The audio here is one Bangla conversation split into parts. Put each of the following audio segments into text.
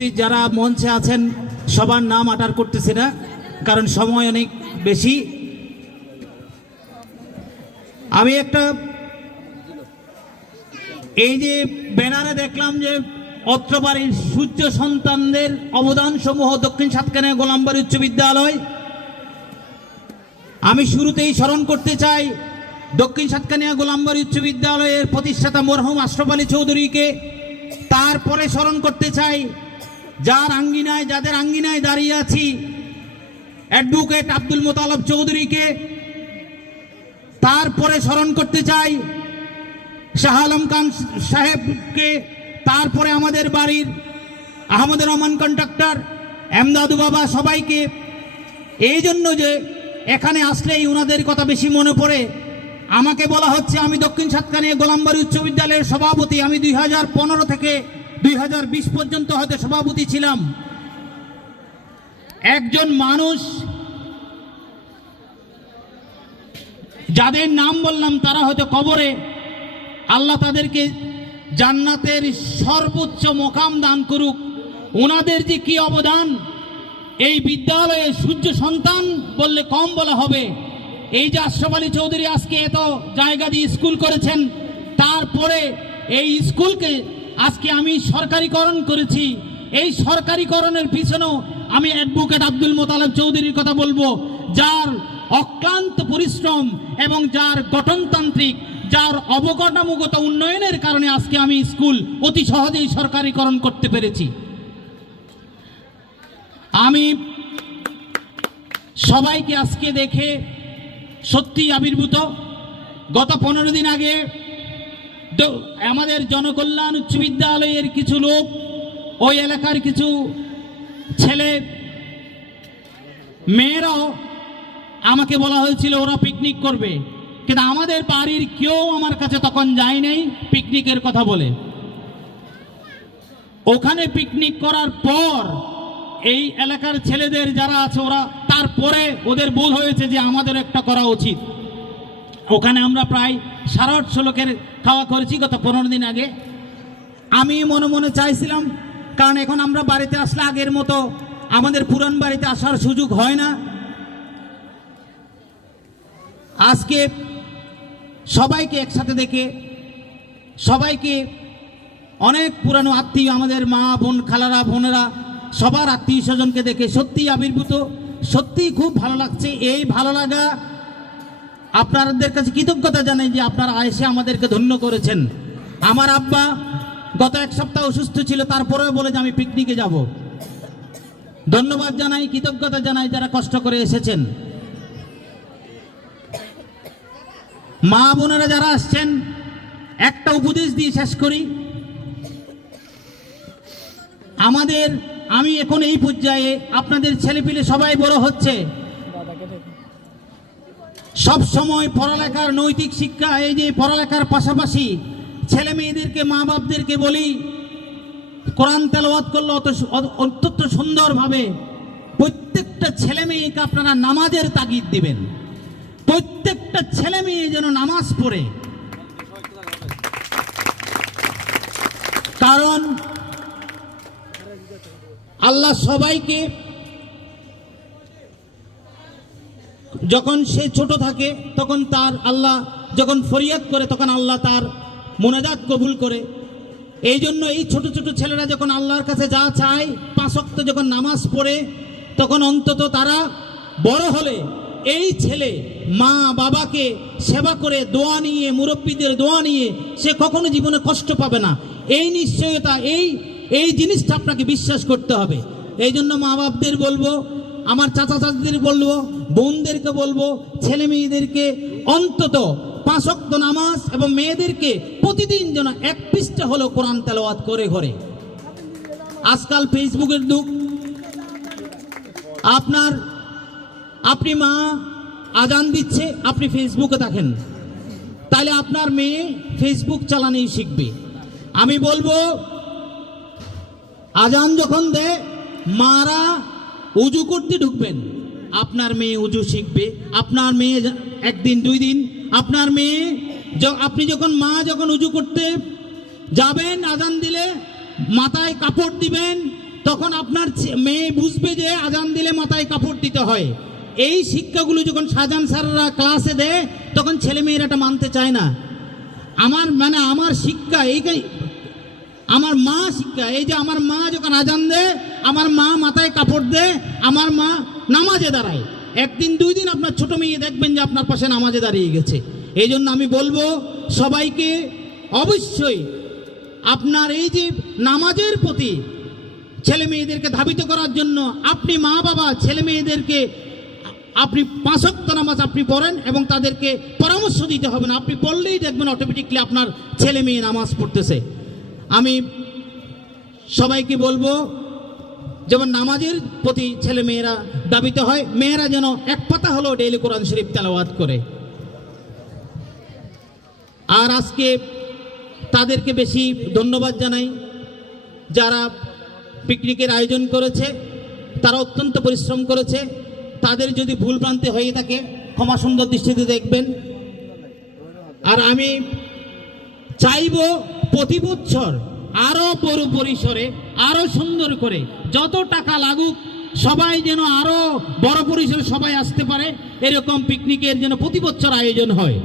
যারা মঞ্চে আছেন, সবার নাম আটার করতেছে না, কারণ সময় অনেক বেশি। আমি একটা এই যে ব্যানারে দেখলাম যে অত্র বাড়ির সূর্য সন্তানদের অবদান সমূহ দক্ষিণ সাতকানে গোলামবাড়ি উচ্চ বিদ্যালয়। আমি শুরুতেই স্মরণ করতে চাই, দক্ষিণ সাতকানিয়া গোলামবাড়ি উচ্চ বিদ্যালয়ের প্রতিষ্ঠাতা মরহুম আশরফ আলী চৌধুরীকে। তারপরে স্মরণ করতে চাই যার আঙ্গিনায়, যাদের আঙ্গিনায় দাঁড়িয়ে আছি অ্যাডভোকেট আব্দুল মোতালব চৌধুরীকে তারপরে স্মরণ করতে চাই, শাহ আলম খান সাহেবকে, তারপরে আমাদের বাড়ির আহমদ রহমান কন্ট্রাক্টর এমদাদু বাবা সবাইকে। এই জন্য যে এখানে আসলেই ওনাদের কথা বেশি মনে পড়ে, আমাকে বলা হচ্ছে আমি দক্ষিণ সাতকানিয়া গোলামবাড়ি উচ্চ বিদ্যালয়ের সভাপতি, আমি দুই হাজার পনেরো থেকে দুই হাজার বিশ পর্যন্ত হয়তো সভাপতি ছিলাম। একজন মানুষ, যাদের নাম বললাম তারা হয়তো কবরে, আল্লাহ তাদেরকে জান্নাতের সর্বোচ্চ মোকাম দান করুক। ওনাদের যে কি অবদান? এই বিদ্যালয়ে সূর্য সন্তান বললে কম বলা হবে। এই যে আশরাফ আলী চৌধুরী আজকে এত জায়গা দিয়ে স্কুল করেছেন, তারপরে এই স্কুলকে আজকে আমি সরকারিকরণ করেছি। এই সরকারিকরণের পিছনেও আমি অ্যাডভোকেট আব্দুল মোতালেব চৌধুরীর কথা বলব। যার অক্লান্ত পরিশ্রম এবং যার গঠনতান্ত্রিক, যার অবকাঠামোগত উন্নয়নের কারণে আজকে আমি স্কুল অতি সহজেই সরকারিকরণ করতে পেরেছি। আমি সবাইকে আজকে দেখে সত্যি আবির্ভূত। গত পনেরো দিন আগে আমাদের জনকল্যাণ উচ্চ বিদ্যালয়ের কিছু লোক, ওই এলাকার কিছু ছেলে, মেয়েরাও আমাকে বলা হয়েছিল ওরা পিকনিক করবে। কিন্তু আমাদের বাড়ির কেউ আমার কাছে তখন যায় নাই পিকনিকের কথা বলে। ওখানে পিকনিক করার পর এই এলাকার ছেলেদের যারা আছে ওরা, তারপরে ওদের বোধ হয়েছে যে আমাদের একটা করা উচিত। ওখানে আমরা প্রায় সাড়ে আটশো লোকের খাওয়া করেছি গত পনেরো দিন আগে। আমি মনে মনে চাইছিলাম, কারণ এখন আমরা বাড়িতে আসলে আগের মতো আমাদের পুরান বাড়িতে আসার সুযোগ হয় না। আজকে সবাইকে একসাথে দেখে, সবাইকে অনেক পুরানো আত্মীয় আমাদের মা, বোন, খালারা, বোনেরা, সবার আত্মীয় স্বজনকে দেখে সত্যি আবির্ভূত সত্যি খুব ভালো লাগছে। এই ভালো লাগা আপনাদের কাছে কৃতজ্ঞতা জানাই যে আপনারা এসে আমাদেরকে ধন্য করেছেন। আমার আব্বা গত এক সপ্তাহ অসুস্থ ছিল, তারপরেও বলে যে আমি পিকনিকে যাব। ধন্যবাদ জানাই, কৃতজ্ঞতা জানাই যারা কষ্ট করে এসেছেন। মা বোনেরা যারা আসছেন, একটা উপদেশ দিয়ে শেষ করি। আমাদের, আমি এখন এই পর্যায়ে আপনাদের ছেলেপিলে সবাই বড় হচ্ছে। সব সময় পড়ালেখার নৈতিক শিক্ষা, এই যে পড়ালেখার পাশাপাশি ছেলে মেয়েদেরকে, মা বাপদেরকে বলি, কোরআন তেলাওয়াত করলে অত অত- অত্যন্ত সুন্দরভাবে প্রত্যেকটা ছেলে মেয়েকে আপনারা নামাজের তাগিদ দিবেন। প্রত্যেকটা ছেলে মেয়ে যেন নামাজ পড়ে। কারণ আল্লাহ সবাইকে যখন সে ছোট থাকে, তখন তার আল্লাহ যখন ফরিয়াদ করে, তখন আল্লাহ তার মোনাজাত কবুল করে। এই জন্য এই ছোট ছোট ছেলেরা যখন আল্লাহর কাছে যা চায় পাঁচক্ত যখন নামাজ পড়ে, তখন অন্তত তারা বড় হলে এই ছেলে মা বাবাকে সেবা করে, দোয়া নিয়ে, মুরব্বীদের দোয়া নিয়ে, সে কখনো জীবনে কষ্ট পাবে না। এই নিশ্চয়তা, এই এই জিনিসটা আপনাকে বিশ্বাস করতে হবে। এই জন্য মা বাপদের বলব আমার চাচা চাচিদের বলব, বোনদেরকে বলব, ছেলে মেয়েদেরকে অন্তত পাঁচক্ত নামাজ এবং মেয়েদেরকে প্রতিদিন যেন এক পৃষ্ঠা হলো কোরআন তেলাওয়াত করে ঘরে। আজকাল ফেসবুকের যুগ। আপনার, আপনি মা আজান দিচ্ছে, আপনি ফেসবুকে দেখেন তাহলে আপনার মেয়ে ফেসবুক চালানেই শিখবে। আমি বলব, আজান যখন দেয়, মারা উজু করতে ঢুকবেন। আপনার মেয়ে উজু শিখবে। আপনার মেয়ে একদিন, দুই দিন, আপনার মেয়ে আপনি যখন মা যখন উজু করতে যাবেন, আজান দিলে মাথায় কাপড় দিবেন, তখন আপনার মেয়ে বুঝবে যে আজান দিলে মাথায় কাপড় দিতে হয়। এই শিক্ষাগুলো যখন সাজান স্যাররা ক্লাসে দেয়, তখন ছেলে মেয়েরা এটা মানতে চায় না। আমার মানে আমার শিক্ষা, এই আমার মা শিক্ষা, এই যে আমার মা যখন আজান দেয় আমার মা মাথায় কাপড় দেয় আমার মা নামাজে দাঁড়ায়। একদিন, দুই দিন আপনার ছোট মেয়ে দেখবেন যে আপনার পাশে নামাজে দাঁড়িয়ে গেছে। এই জন্য আমি বলব, সবাইকে অবশ্যই আপনার এই যে নামাজের প্রতি ছেলে মেয়েদেরকে ধাবিত করার জন্য আপনি মা বাবা, ছেলে মেয়েদেরকে আপনি পাঁচক্ত নামাজ আপনি পড়েন এবং তাদেরকে পরামর্শ দিতে হবে না। আপনি পড়লেই দেখবেন অটোমেটিকলি আপনার ছেলে মেয়ে নামাজ পড়তেছে। আমি সবাইকে বলব যেমন নামাজের প্রতি ছেলে মেয়েরা দাবিতে হয়, মেয়েরা যেন এক পাতা হলেও ডেইলি কোরআন শরীফ তেলাওয়াত করে। আর আজকে তাদেরকে বেশি ধন্যবাদ জানাই, যারা পিকনিকের আয়োজন করেছে, তারা অত্যন্ত পরিশ্রম করেছে, তাদের যদি ভুল ভ্রান্তি হয়ে থাকে, ক্ষমা সুন্দর দৃষ্টিতে দেখবেন। আর আমি চাইব প্রতি বছর আরও বড় পরিসরে আরও সুন্দর করে যত টাকা লাগুক সবাই যেন আরও বড় পরিসরে সবাই আসতে পারে এরকম পিকনিকের যেন প্রতি বছর আয়োজন হয়।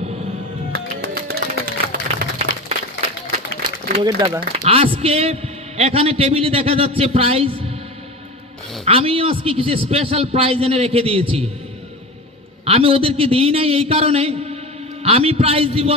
আজকে এখানে টেবিলে দেখা যাচ্ছে প্রাইজ আমিও আজকে কিছু স্পেশাল প্রাইজ এনে রেখে দিয়েছি। আমি ওদেরকে দিই নাই এই কারণে। আমি প্রাইজ দিব